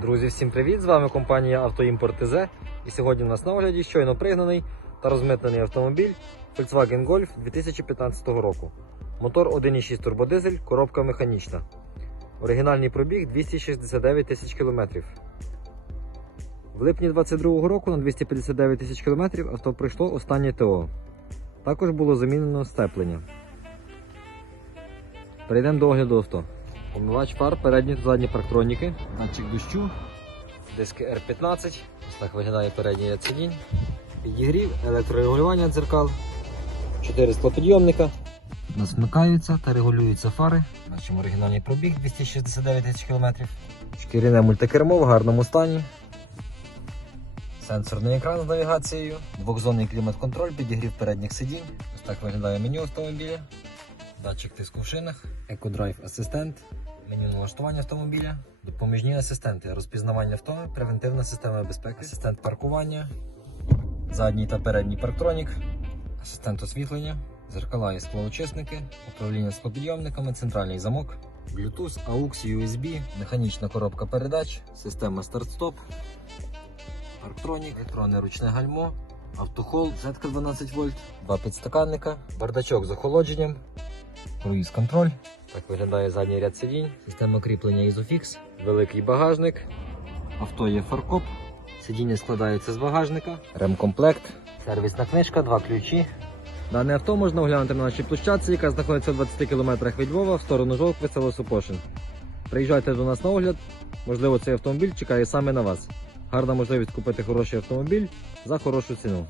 Друзі, всім привіт! З вами компанія Автоімпорт ТЗ. І сьогодні у нас на огляді щойно пригнаний та розмитнений автомобіль Volkswagen Golf 2015 року. Мотор 1,6 турбодизель, коробка механічна. Оригінальний пробіг 269 тисяч кілометрів. В липні 2022 року на 259 тисяч кілометрів авто пройшло останнє ТО. Також було замінено степлення. Перейдемо до огляду авто. Помивач фар, передні та задні парктроніки, датчик дощу, диски R15, ось так виглядає передній ряд сидінь, підігрів, електрорегулювання дзеркал, 4 склопідйомника. У нас вмикаються та регулюються фари. Бачимо оригінальний пробіг 269 тисяч км. Шкіряне мультикермо в гарному стані. Сенсорний екран з навігацією, двохзонний клімат-контроль, підігрів передніх сидінь. Ось так виглядає меню автомобіля. Датчик тиску в шинах, EcoDrive асистент, меню налаштування автомобіля, допоміжні асистенти, розпізнавання авто, превентивна система безпеки, асистент паркування, задній та передній парктронік, асистент освітлення, зеркала і склоочисники, управління склопідйомниками, центральний замок, Bluetooth, AUX, USB, механічна коробка передач, система старт-стоп, парктронік, електронне ручне гальмо, автохол, жетка 12 вольт, два підстаканника, бардачок з охолодженням, круїз контроль. Так виглядає задній ряд сидінь, система кріплення Isofix, великий багажник, авто є фаркоп, сидіння складається з багажника, ремкомплект, сервісна книжка, два ключі. Дане авто можна оглянути на нашій площадці, яка знаходиться в 20 км від Львова в сторону Жовкви, село Супошин. Приїжджайте до нас на огляд, можливо, цей автомобіль чекає саме на вас. Гарна можливість купити хороший автомобіль за хорошу ціну.